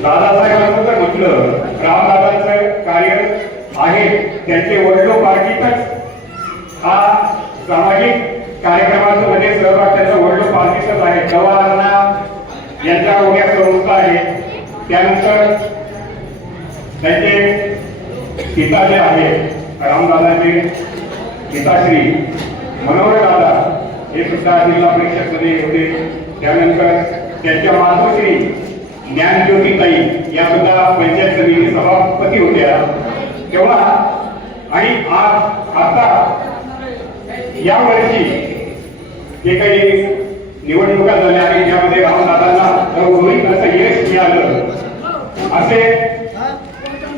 दादासाहेबांचं म्हटलं रामदादांचं कार्य आहे त्यांचे वडलो पार्टीतच हा सामाजिक कार्यक्रमांमध्ये म्हणजे सहभाग त्यांचा वडलो पार्टीतच आहे. जवाहरना यांच्या उद्या संस्था आहे. त्यानंतर त्यांचे पिता जे आहेत रामदादाचे पिताश्री मनोहर दादा हे सुद्धा जिल्हा परिषदमध्ये होते. त्यानंतर त्यांच्या मातोश्री ज्ञानज्योतीताई या सुद्धा पंचायत समिती सभापती होत्या. तेव्हा आणि आज आता या वर्षी जे काही निवडणुका झाल्या आणि ज्यामध्ये रामदादांना घरोघरी असं यश मिळालं असे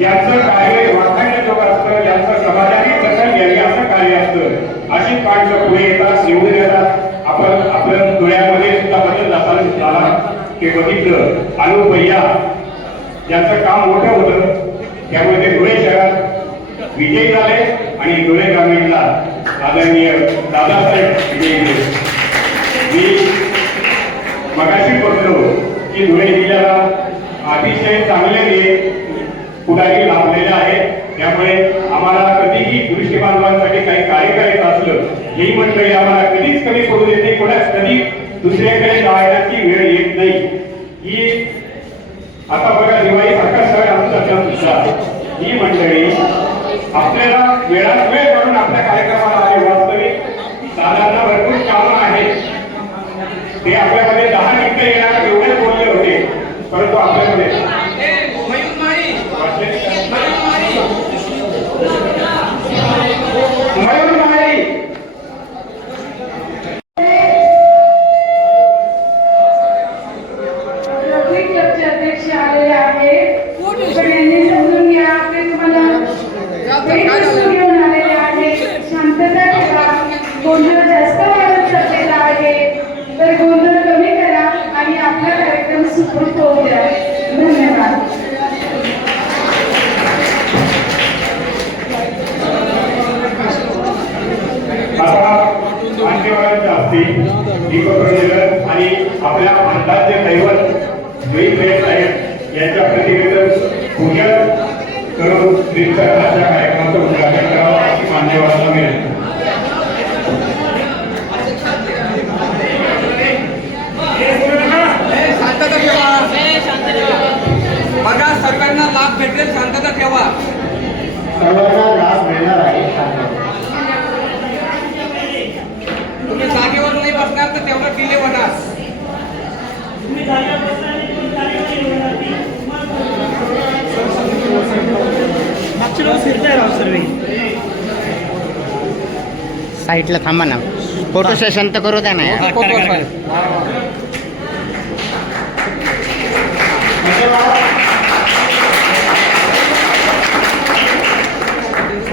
याचं कार्य वाखाणण्याजोगं असतं याचं समाजाने दखल घ्यावी असं कार्य असतं अशी माणसं पुढे येतात निवडून येतात. आपण आपल्या डोळ्यामध्ये सुद्धा बदल जाताना झाला. ते बघितलं. अनु भैया यांचं काम मोठं होतं त्यामुळे ते धुळे शहरात विजयी झाले आणि धुळे ग्रामीण आदरणीय दादासाहेब मी मगाशी बोललो की धुळे जिल्ह्याला अतिशय चांगले पुढारी लाभलेले आहेत. त्यामुळे आम्हाला कधीही दृष्टी बांधवांसाठी काही कार्य करायचं असलं हेही मंडळी आम्हाला कधीच कमी पडू देत नाही. कोणाच कधी दुसऱ्याकडे जाण्याची वेळ येत नाही. ही आता बघा दिवाळी सारखा सण आमचा सण सुद्धा ही मंडळी आपल्याला वेळात वेळ Amen. Amen. आपल्या दैवत जयी साहेब यांच्या प्रतिवेदन पूजन करून दीक्षाच्या कार्यक्रमाचं उद्घाटन करावं अशी मान्यवरांना मिळेल साईडला थांबा ना. फ़ोटो सेशन तर करू द्या ना. यार. Photo file.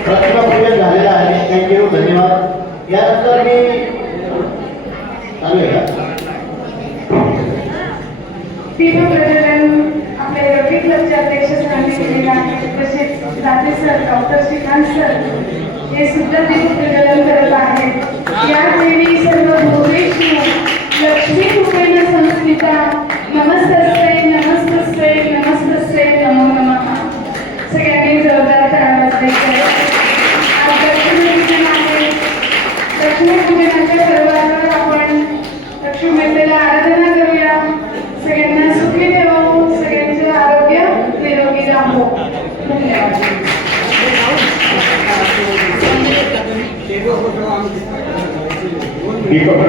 प्रतिमा पूजन झालेलं आहे. थँक्यू धन्यवाद. यानंतर मी चालू आहे. का दीपप्रज्वलन आपले रफी क्लबचे अध्यक्ष सरांनी आहे राजे सर डॉक्टर श्रीकांत सर हे सुद्धा प्रदान करत आहेत. यावेळी सर्व भुवनेश्वर लक्ष्मी रूपेण संस्कृता नमस्तस्ते नमस्तस्ते नमस्तस्ते नमो नमः. सगळ्यांनी जोरदार टाळ्या वाजवायच्या आज लक्ष्मीपूजन सर्वांवर आपण लक्ष्मी Keep up.